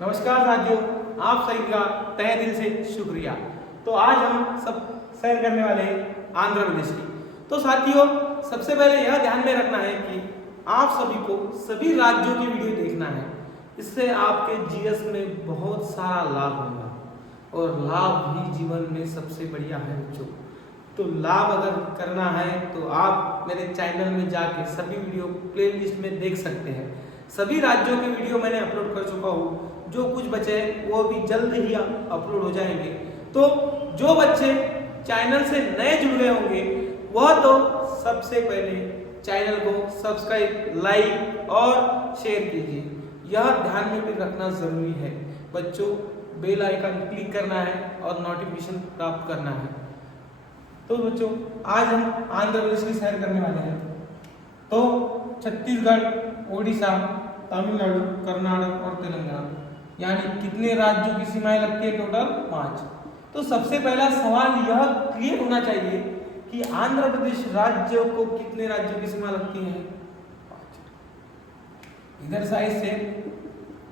नमस्कार साथियों, आप सभी का तहे दिल से शुक्रिया। तो आज हम सब शेयर करने वाले हैं आंध्र प्रदेश की। तो साथियों, सबसे पहले यह ध्यान में रखना है कि आप सभी को सभी राज्यों की वीडियो देखना है। इससे आपके जीएस में बहुत सारा लाभ होगा और लाभ ही जीवन में सबसे बढ़िया है बच्चों। तो लाभ अगर करना है तो आप मेरे चैनल में जाके सभी वीडियो प्लेलिस्ट में देख सकते हैं। सभी राज्यों के वीडियो मैंने अपलोड कर चुका हूँ, जो कुछ बचे वो भी जल्द ही अपलोड हो जाएंगे। तो जो बच्चे चैनल से नए जुड़ गए होंगे वह तो सबसे पहले चैनल को सब्सक्राइब, लाइक और शेयर कीजिए। यह ध्यान में भी रखना जरूरी है बच्चों, बेल आइकन क्लिक करना है और नोटिफिकेशन प्राप्त करना है। तो बच्चों, आज हम आंध्र प्रदेश की सैर करने वाले हैं। तो छत्तीसगढ़, उड़ीसा, तमिलनाडु, कर्नाटक और तेलंगाना, यानी कितने राज्यों की सीमाएं लगती है? टोटल 5। तो सबसे पहला सवाल यह क्लियर होना चाहिए कि आंध्र प्रदेश राज्य को कितने राज्यों की सीमा लगती है? 5। इधर साइड से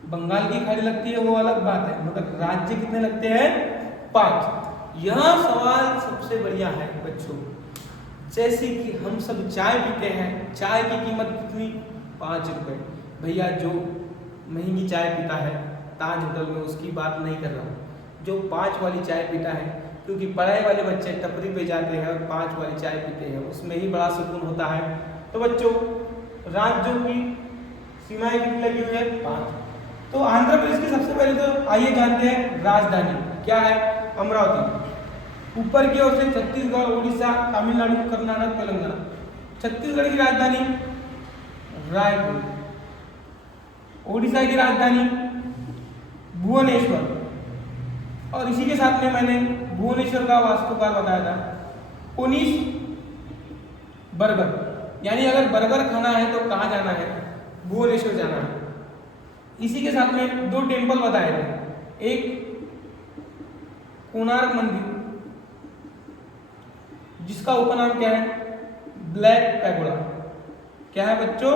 बंगाल की खाड़ी लगती है वो अलग बात है, मगर राज्य कितने लगते हैं? 5। यह सवाल सबसे बढ़िया है बच्चों। जैसे कि हम सब चाय पीते हैं, चाय की कीमत कितनी? 5 रुपए। भैया जो महंगी चाय पीता है ताज होटल में, उसकी बात नहीं कर रहा हूँ। जो 5 वाली चाय पीता है, क्योंकि पढ़ाई वाले बच्चे टपरी पे जाते हैं और 5 वाली चाय पीते हैं, उसमें ही बड़ा सुकून होता है। तो बच्चों, राज्यों की सीमाएं कितनी लगी हुई है? 5। तो आंध्र प्रदेश की सबसे पहले तो आइए जानते हैं राजधानी क्या है? अमरावती। ऊपर की ओर से छत्तीसगढ़, उड़ीसा, तमिलनाडु, कर्नाटक, तेलंगाना। छत्तीसगढ़ की राजधानी रायपुर, उड़ीसा की राजधानी भुवनेश्वर, और इसी के साथ में मैंने भुवनेश्वर का वास्तुकार बताया था पुनीश बर्गर। यानी अगर बर्गर खाना है तो कहाँ जाना है? भुवनेश्वर जाना है। इसी के साथ में 2 टेम्पल बताए थे, एक कोणार्क मंदिर जिसका उपनाम क्या है? Black pagoda. क्या है बच्चों?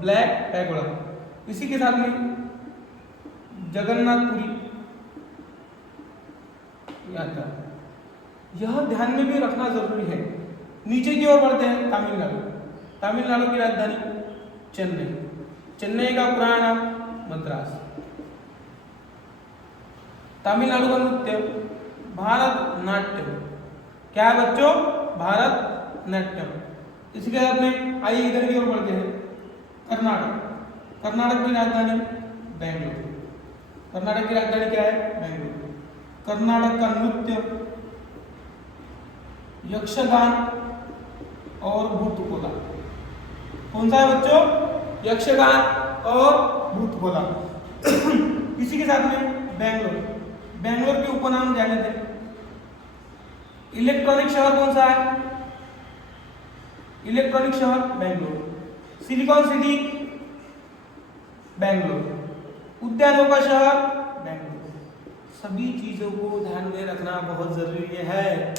Black pagoda. इसी के साथ में जगन्नाथपुरी यात्रा, यह ध्यान में भी रखना जरूरी है। नीचे की ओर बढ़ते हैं तमिलनाडु। तमिलनाडु की राजधानी चेन्नई। चेन्नई का पुराना नाम मद्रास। तमिलनाडु का नृत्य भारतनाट्यम। क्या है बच्चों? भारतनाट्यम। इसी के साथ में आइए इधर की ओर बढ़ते हैं कर्नाटक। कर्नाटक की राजधानी बेंगलुरु। कर्नाटक की राजधानी क्या है? बेंगलुरु। कर्नाटक का नृत्य यक्षगान और भूतकोला। कौन सा है बच्चों? यक्षगान और भूतकोला। इसी के साथ में बेंगलोर। बेंगलोर के उपनाम जाने थे। इलेक्ट्रॉनिक शहर कौन सा है? इलेक्ट्रॉनिक शहर बेंगलोर। Silicon city Bangalore. उद्यानों का शहर बेंगलोर। सभी चीजों को ध्यान में रखना बहुत जरूरी है,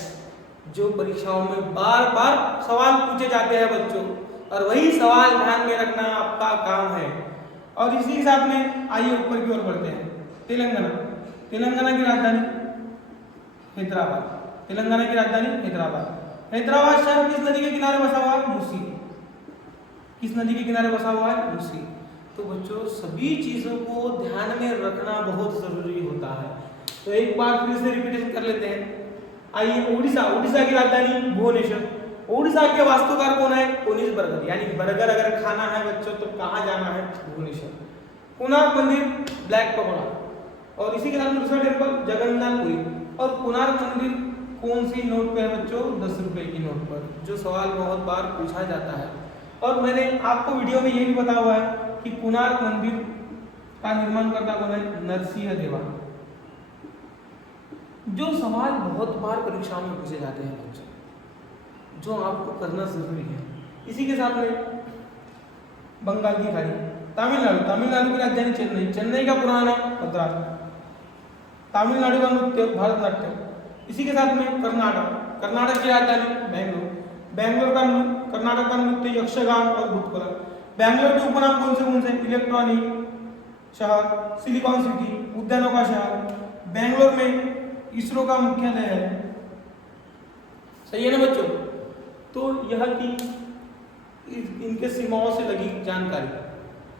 जो परीक्षाओं में बार बार सवाल पूछे जाते हैं बच्चों, और वही सवाल ध्यान में रखना आपका काम है। और इसी के साथ में आइए ऊपर की ओर बढ़ते हैं तेलंगाना। तेलंगाना की राजधानी हैदराबाद। तेलंगाना की राजधानी हैदराबाद। हैदराबाद शहर किस नदी के किनारे बसा हुआ है? मूसी। किस नदी के किनारे बसा हुआ है? मूसी। तो बच्चों, सभी चीजों को ध्यान में रखना बहुत जरूरी होता है। तो एक बार फिर से रिपीटेशन कर लेते हैं। आइए उड़ीसा। उड़ीसा की राजधानी भुवनेश्वर। उड़ीसा के वास्तुकार कौन है? पुनीश बर्गर। यानी बर्गर अगर खाना है बच्चों तो कहाँ जाना है? भुवनेश्वर। कोणार्क मंदिर ब्लैक पगोड़ा। और इसी के साथ में दूसरा टेम्पल जगन्नाथपुरी। और कोणार्क मंदिर कौन सी नोट पे है बच्चों? 10 रुपए की नोट पर, जो सवाल बहुत बार पूछा जाता है। और मैंने आपको वीडियो में ये भी बताया हुआ है कि कोणार्क मंदिर का निर्माण करता कौन है? नरसिंह देवा। जो सवाल बहुत बार परीक्षा में पूछे जाते हैं बच्चों, जो आपको करना जरूरी है। इसी के साथ में बंगाल की खाड़ी। तमिलनाडु। तमिलनाडु की राजधानी चेन्नई। चेन्नई का पुराना नाम मद्रास। तमिलनाडु का नृत्य भारतनाट्यम। इसी के साथ में कर्नाटक। कर्नाटक की राजधानी बेंगलोर। बेंगलोर का कर्नाटक का नृत्य यक्षगान और भूतकोला। बेंगलोर के उपनाम कौन से? इलेक्ट्रॉनिक शहर सिलिकॉन सिटी, उद्यानों का शहर। बेंगलोर में इसरो का मुख्यालय है। सही है ना बच्चों? तो यह थी इनके सीमाओं से लगी जानकारी।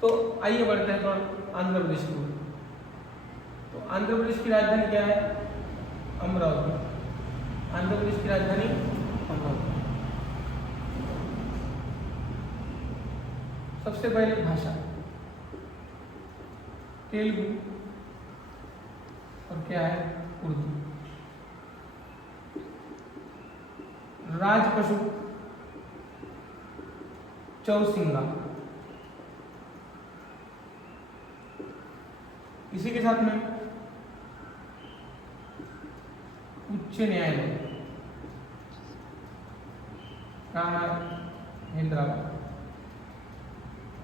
तो आइए बढ़ते हैं थोड़ा आंध्र प्रदेश की ओर। तो आंध्र प्रदेश की राजधानी क्या है? अमरावती। आंध्र प्रदेश की राजधानी अमरावती। सबसे पहले भाषा तेलुगु और क्या है? उर्दू। राज पशु चौसिंगा। इसी के साथ में उच्च न्यायालय कहाँ है? हैदराबाद।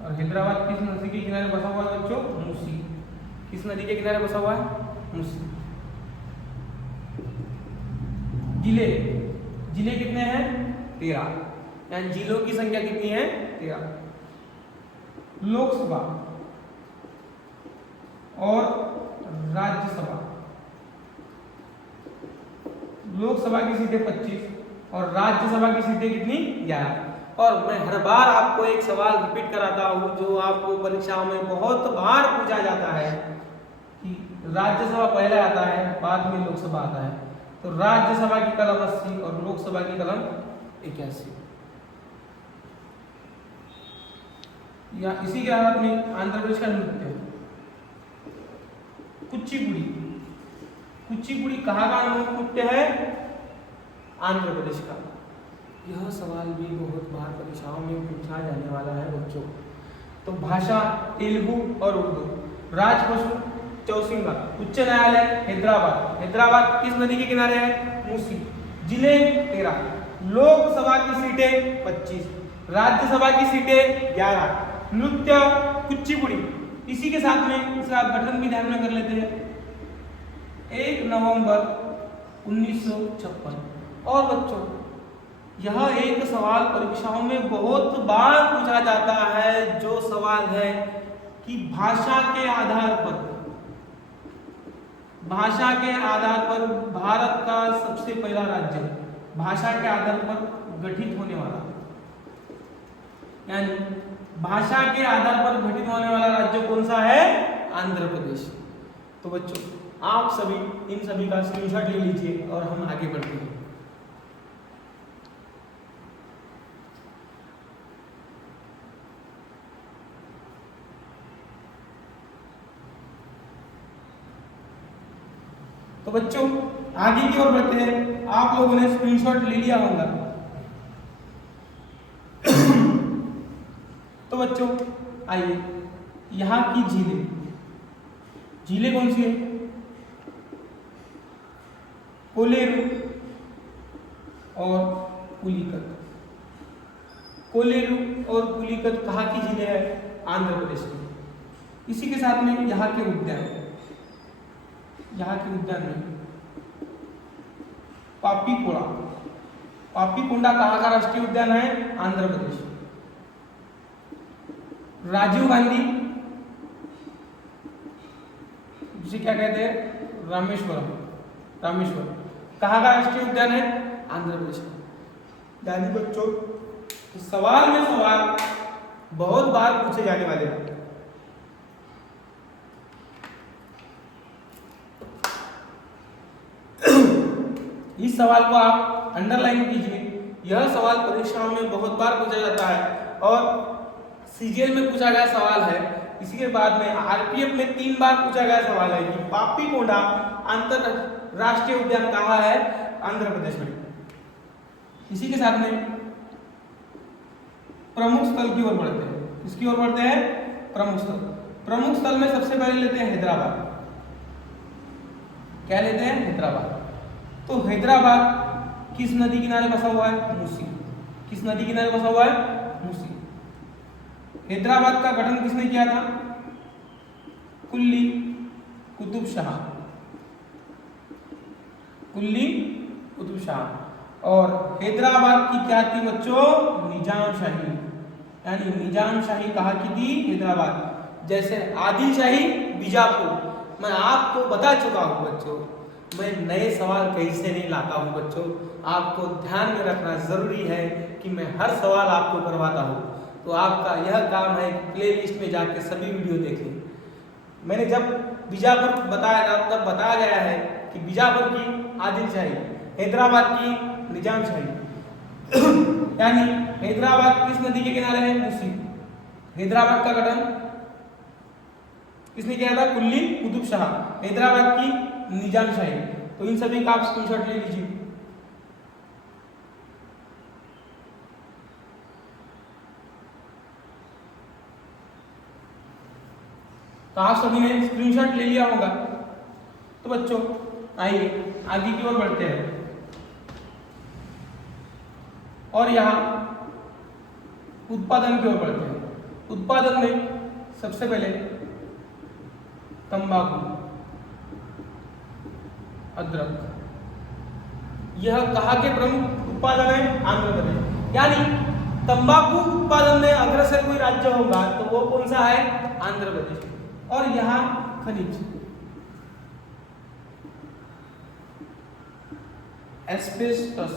और हैदराबाद किस नदी के किनारे बसा हुआ है बच्चों? मूसी। किस नदी के किनारे बसा हुआ है? मूसी। जिले जिले कितने हैं? 13। यानी जिलों की संख्या कितनी है? 13। लोकसभा और राज्यसभा। लोकसभा की सीटें 25 और राज्यसभा की सीटें कितनी? 11। और मैं हर बार आपको एक सवाल रिपीट कराता हूं जो आपको परीक्षाओं में बहुत बार पूछा जाता है कि राज्यसभा पहले आता है बाद में लोकसभा आता है। तो राज्यसभा की कलम 80 और लोकसभा की कलम 81। या इसी के साथ में आंध्र प्रदेश का नृत्य कुचिपुड़ी। कुचिपुड़ी कहाँ का नृत्य है? आंध्र प्रदेश का। यह सवाल भी बहुत बार परीक्षाओं में पूछा जाने वाला है बच्चों। तो भाषा तेलुगु और उर्दू। राज पशु चौसिंगा। उच्च न्यायालय हैदराबाद। हैदराबाद किस नदी के किनारे है? मूसी। जिले 13। लोकसभा की सीटें 25। राज्यसभा की सीटें 11। नृत्य कुचिपुड़ी। इसी के साथ में इसका गठन भी ध्यान में कर लेते हैं। 1 नवंबर 1956। और बच्चों यह एक सवाल परीक्षाओं में बहुत बार पूछा जाता है जो सवाल है कि भाषा के आधार पर भारत का सबसे पहला राज्य भाषा के आधार पर गठित होने वाला, यानी भाषा के आधार पर गठित होने वाला राज्य कौन सा है? आंध्र प्रदेश। तो बच्चों आप सभी इन सभी का स्क्रीनशॉट ले लीजिए और हम आगे बढ़ते हैं। तो बच्चों आगे की ओर बढ़ते हैं। आप लोगों ने स्क्रीनशॉट ले लिया होगा। तो बच्चों आइए यहाँ की झीलें कौन सी है? कोलेरू और पुलिकट। कोलेरू और पुलिकट कहाँ की झीलें हैं? आंध्र प्रदेश की। इसी के साथ में यहाँ के उद्यान में पापीकोंडा कहाँ का राष्ट्रीय उद्यान है? आंध्र प्रदेश। राजीव गांधी जिसे क्या कहते हैं? रामेश्वरम कहाँ का राष्ट्रीय उद्यान है? आंध्र प्रदेश का। यानी बच्चों सवाल में सवाल बहुत बार पूछे जाने वाले हैं। इस सवाल को आप अंडरलाइन कीजिए। यह सवाल परीक्षाओं में बहुत बार पूछा जाता है और सीजीएल में पूछा गया सवाल है। इसी के बाद में आरपीएफ में 3 बार पूछा गया सवाल है कि पापीकोंडा अंतरराष्ट्रीय उद्यान कहाँ है? आंध्र प्रदेश में। इसी के साथ में प्रमुख स्थल की ओर बढ़ते हैं। इसकी ओर बढ़ते हैं प्रमुख स्थल में सबसे पहले लेते हैं हैदराबाद। क्या लेते हैं? हैदराबाद। तो हैदराबाद किस नदी किनारे बसा हुआ है? मूसी। किस नदी किनारे बसा हुआ है? मूसी। हैदराबाद का गठन किसने किया था? कुली कुतुब शाह। और हैदराबाद की क्या थी बच्चों? निजाम शाही। यानी निजाम शाही कहाँ की थी? हैदराबाद। जैसे आदिलशाही बीजापुर। मैं आपको बता चुका हूँ बच्चों, मैं नए सवाल कैसे नहीं लाता हूँ बच्चों। आपको ध्यान में रखना जरूरी है कि मैं हर सवाल आपको करवाता हूँ। तो आपका यह काम है कि प्लेलिस्ट में जाकर सभी वीडियो देखें। मैंने जब बीजापुर बताया तब बताया गया है कि बीजापुर की आदिलशाही, हैदराबाद की निजामशाही। यानी हैदराबाद किस नदी के किनारे है? मूसी। हैदराबाद का गठन किसने किया था? कुली कुतुब शाह। हैदराबाद की निजामशाही। तो इन सभी का आप स्क्रीनशॉट ले लीजिए। तो आप सभी ने स्क्रीनशॉट ले लिया होगा। तो बच्चों आइए आगे की ओर बढ़ते हैं। और यहाँ उत्पादन की ओर बढ़ते हैं। उत्पादन में सबसे पहले तंबाकू, अदरक, यह कहाँ के प्रमुख उत्पादन है? आंध्र प्रदेश। यानी तंबाकू उत्पादन में अग्रसर कोई राज्य होगा तो वो कौन सा है? आंध्र प्रदेश। और यहाँ खनिज, एस्बेस्टस,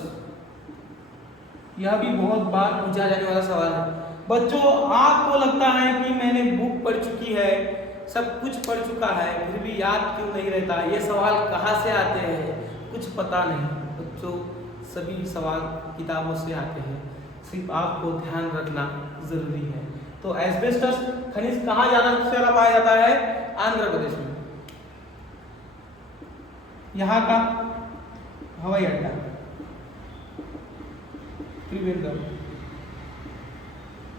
यह भी बहुत बार पूछा जाने वाला सवाल है बच्चों। आपको लगता है कि मैंने बुक पढ़ चुकी है, सब कुछ पढ़ चुका है, फिर भी याद क्यों नहीं रहता? ये सवाल कहाँ से आते हैं कुछ पता नहीं बच्चों। सभी सवाल किताबों से आते हैं, सिर्फ आपको ध्यान रखना जरूरी है। तो एस्बेस्टस खनिज कहाँ ज्यादा पाया जाता है? आंध्र प्रदेश में। यहाँ का हवाई अड्डा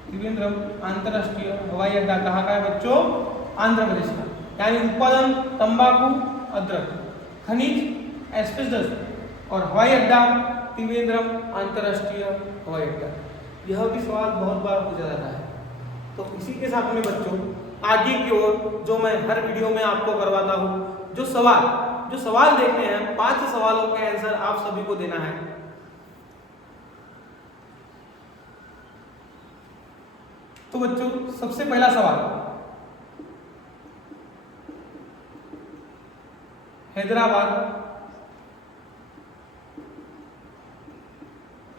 त्रिवेंद्रम अंतरराष्ट्रीय हवाई अड्डा कहाँ का है बच्चों? आंध्र प्रदेश का। यानी उत्पादन तंबाकू, अदरक, खनिज एस्बेस्टस और हवाई अड्डा त्रिवेंद्रम अंतरराष्ट्रीय हवाई अड्डा। यह भी सवाल बहुत बार पूछा जाता है। तो इसी के साथ में बच्चों आगे की ओर जो मैं हर वीडियो में आपको करवाता हूँ, जो सवाल देखने हैं, 5 सवालों के आंसर आप सभी को देना है। तो बच्चों सबसे पहला सवाल, हैदराबाद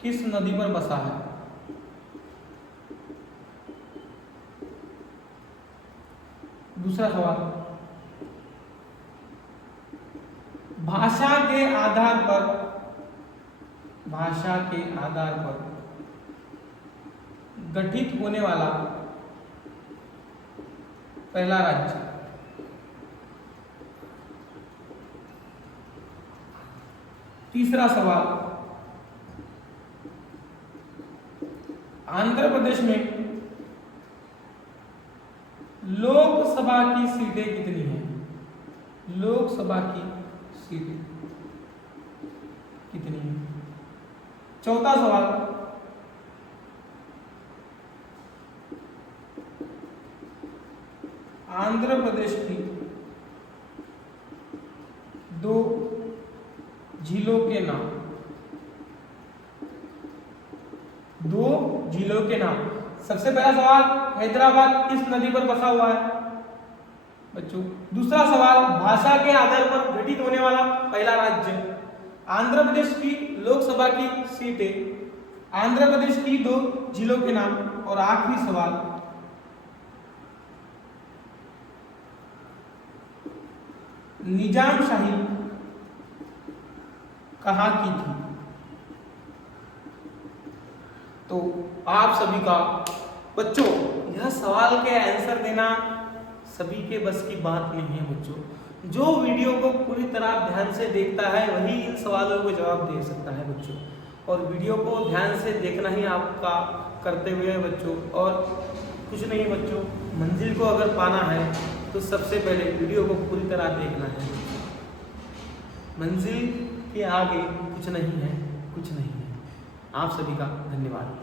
किस नदी पर बसा है? दूसरा सवाल, भाषा के आधार पर गठित होने वाला पहला राज्य। तीसरा सवाल, आंध्र प्रदेश में लोकसभा की सीटें कितनी हैं? लोकसभा की सीटें कितनी हैं? चौथा सवाल, आंध्र प्रदेश की 2 झीलों के नाम। 2 झीलों के नाम। सबसे पहला सवाल, हैदराबाद किस नदी पर बसा हुआ है बच्चों? दूसरा सवाल, भाषा के आधार पर गठित होने वाला पहला राज्य। आंध्र प्रदेश की लोकसभा की सीटें, आंध्र प्रदेश की 2 झीलों के नाम। और आखिरी सवाल, निजामशाही कहाँ की थी? तो आप सभी का बच्चों यह सवाल के आंसर देना सभी के बस की बात नहीं है बच्चों। जो वीडियो को पूरी तरह ध्यान से देखता है वही इन सवालों को जवाब दे सकता है बच्चों। और वीडियो को ध्यान से देखना ही आपका कर्तव्य है बच्चों, और कुछ नहीं बच्चों। मंजिल को अगर पाना है तो सबसे पहले वीडियो को पूरी तरह देखना है। मंजिल के आगे कुछ नहीं है, कुछ नहीं है। आप सभी का धन्यवाद।